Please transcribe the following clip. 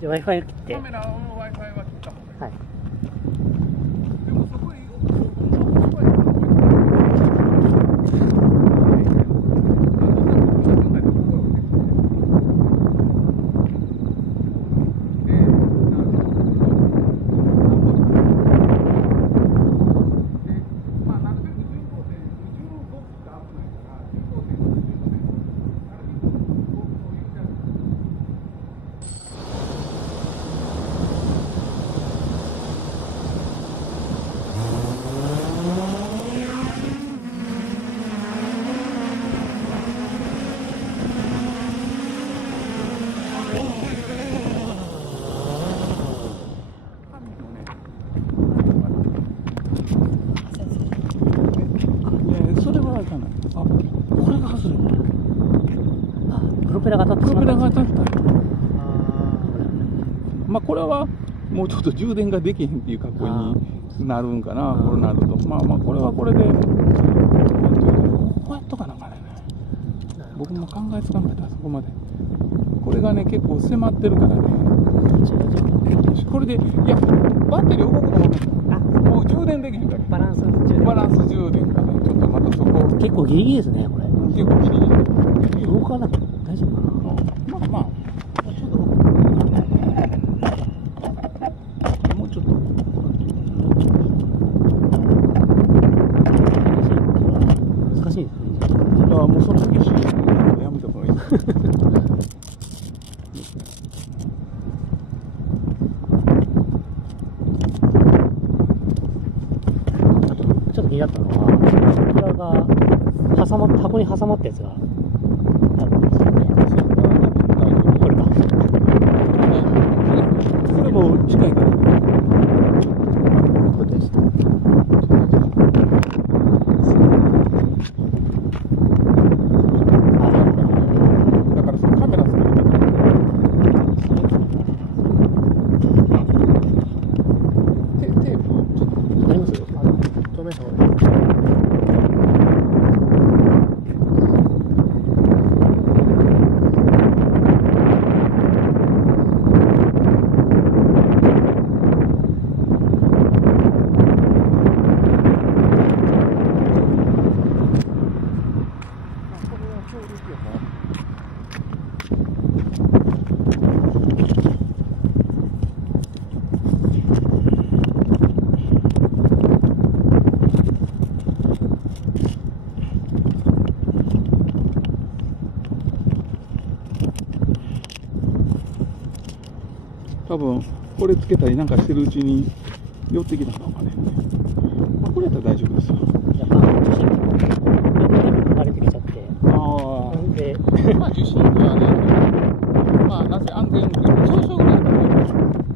じゃあ Wi-Fi 切って。カメラの Wi-Fi は切った方がいい。はい。でもそこにそれはあれかな。あ、これが外れる。あ、プロペラが当たってしまった。プロペラが当たった。まあこれはもうちょっと充電ができへんっていう格好になるんかな。こうなると、まあまあこれはこれでこうやっとかなんかね。僕も考えつかなかったそこまで。これがね結構迫ってるからね。これでいやバッテリー動くと思う。もう充電できへんから。バランス充電がね、ちょっとまたそこ。結構ギリギリですね、これ。結構ギリギリ。動かなくて大丈夫かな。まあまあ、ちょっともうちょっと。難しいですね。ああ、もうその激しいやめた方がいい。ちょっと気になったのは、こちらが箱に挟まったやつがあるんですよね。これか。これも近いから。これです。だからそのカメラつけてテープちょっとあります？止めた方がいい。多分これつけたりなんかしてるうちに寄ってきたのかね。まあ、これやったら大丈夫ですよ。やっぱ受信機も流れてきちゃって。あで、あ、まあ受信機はね、まあなぜ安全運転、少々ぐらいだと思います。